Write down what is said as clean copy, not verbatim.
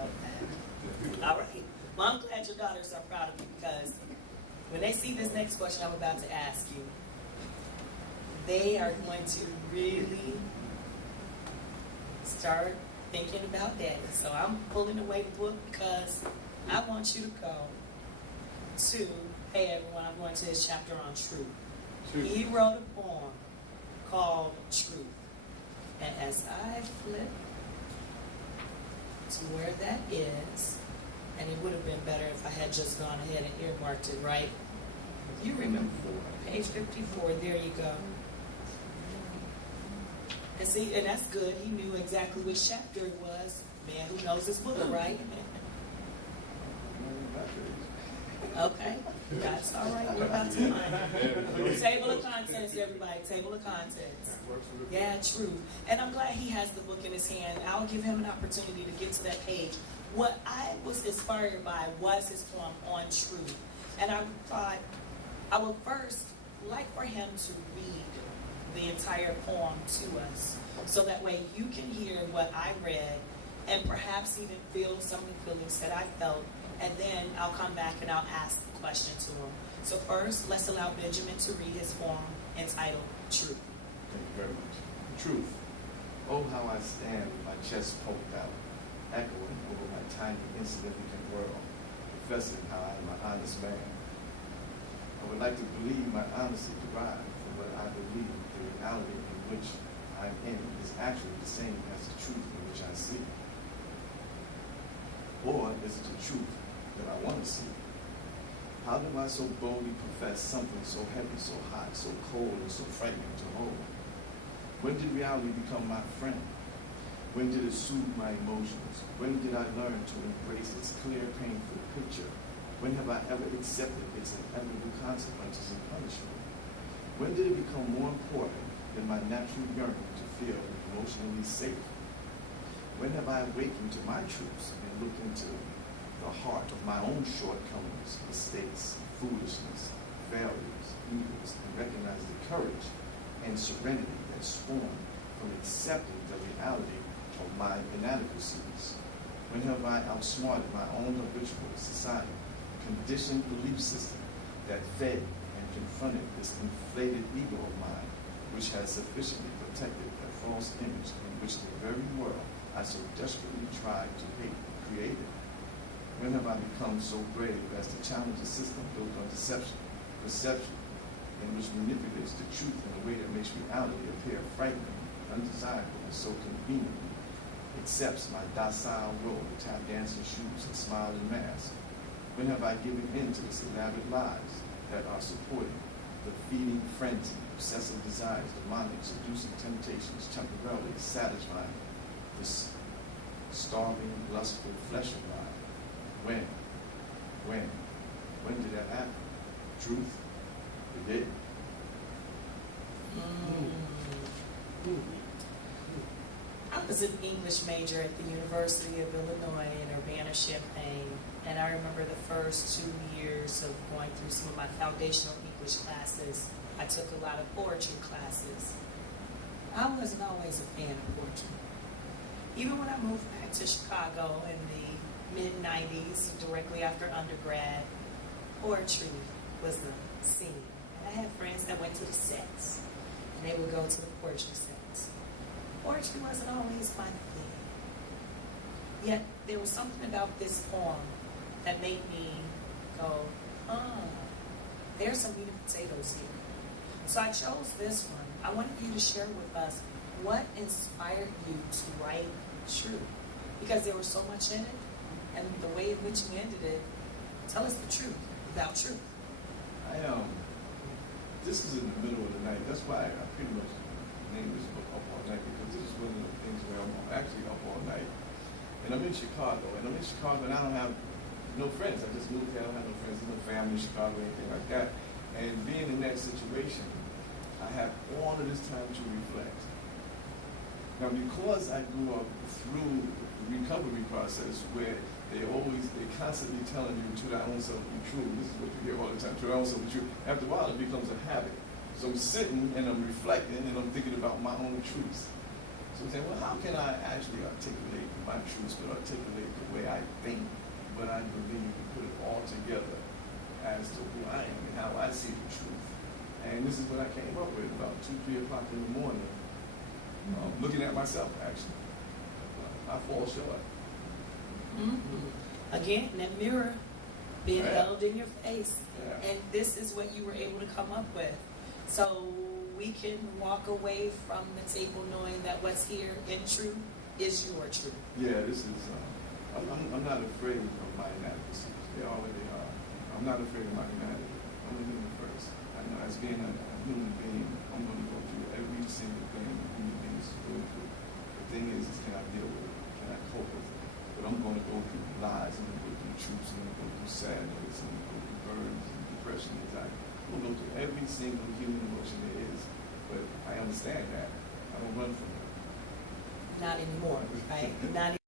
love that. All right. Well, I'm glad your daughters are proud of you, because when they see this next question I'm about to ask you, they are going to really start thinking about that. So I'm pulling away the book because I want you to go to, hey everyone, I'm going to his chapter on truth. He wrote a poem called Truth. And as I flip to where that is, and it would have been better if I had just gone ahead and earmarked it, right? You remember page 54, there you go. And see, and that's good. He knew exactly which chapter it was. Man who knows his book, right? Okay, that's all right. We're about to find table of contents, everybody. Table of contents. Yeah, true. And I'm glad he has the book in his hand. I'll give him an opportunity to get to that page. What I was inspired by was his poem on truth. And I thought I would first like for him to read the entire poem to us, so that way you can hear what I read and perhaps even feel some of the feelings that I felt, and then I'll come back and I'll ask the question to him. So first, let's allow Benjamin to read his poem entitled Truth. Thank you very much. Truth. Oh, how I stand with my chest poked out, echoing over my tiny, insignificant world, professing how I am an honest man. I would like to believe my honesty derived from what I believe the reality in which I'm in is actually the same as the truth in which I see. Or is it the truth that I want to see? How do I so boldly profess something so heavy, so hot, so cold, and so frightening to hold? When did reality become my friend? When did it soothe my emotions? When did I learn to embrace its clear, painful picture? When have I ever accepted its inevitable consequences and punishment? When did it become more important than my natural yearning to feel emotionally safe? When have I awakened to my truths and looked into the heart of my own shortcomings, mistakes, foolishness, failures, evils, and recognized the courage and serenity that spawn from accepting the reality of my inadequacies? When have I outsmarted my own habitual society, conditioned belief system that fed and confronted this inflated ego of mine, which has sufficiently protected a false image in which the very world I so desperately tried to hate created? When have I become so brave as to challenge a system built on deception, perception, and which manipulates the truth in a way that makes reality appear frightening, undesirable, and so conveniently accepts my docile role in tap dancing shoes and smiling mask? When have I given in to this elaborate lies that are supporting the feeding frenzy, obsessive desires, demonic, seducing temptations, temporarily satisfying this starving, lustful flesh of mine? When did that happen? Truth? It did. I was an English major at the University of Illinois in Urbana-Champaign, and I remember the first 2 years of going through some of my foundational English classes. I took a lot of poetry classes. I wasn't always a fan of poetry. Even when I moved back to Chicago in the mid-90s, directly after undergrad, poetry was the scene. And I had friends that went to the sets, and they would go to the poetry sets. Poetry wasn't always my thing. Yet there was something about this poem that made me go, there's some meat and potatoes here. So I chose this one. I wanted you to share with us what inspired you to write Truth, because there was so much in it, and the way in which you ended it. Tell us the truth about truth. This is in the middle of the night. That's why I pretty much named this book Up All Night, because this is one of the things where I'm actually up all night. And I'm in Chicago, and I don't have no friends. I just moved here. I don't have no friends, no family in Chicago, anything like that. And being in that situation, I have all of this time to reflect. Now, because I grew up through the recovery process where they're constantly telling you to thy own self be true. This is what you hear all the time, to thy own self be true. After a while, it becomes a habit. So I'm sitting and I'm reflecting and I'm thinking about my own truths. So I'm saying, well, how can I actually articulate my truths, but articulate the way I think, what I believe, and put it all together as to who I am and how I see the truth. And this is what I came up with about 2, 3 o'clock in the morning, looking at myself, actually. I fall short. Again, that mirror being Yeah. held in your face. Yeah. And this is what you were able to come up with. So we can walk away from the table knowing that what's here in truth is your truth. Yeah, this is, I'm not afraid of my inadequacies. They already are. I'm not afraid of my humanity. I'm a human first. I know as being a human being, I'm going to go through every single thing a human being is going through. The thing is can I deal with it? Can I cope with it? But I'm going to go through lies, I'm going to go through truths, I'm going to go through sadness, I'm going to go through burns and depression, anxiety. I'm going to go through every single human emotion there is. But I understand that. I don't run from it. Not anymore, right? Not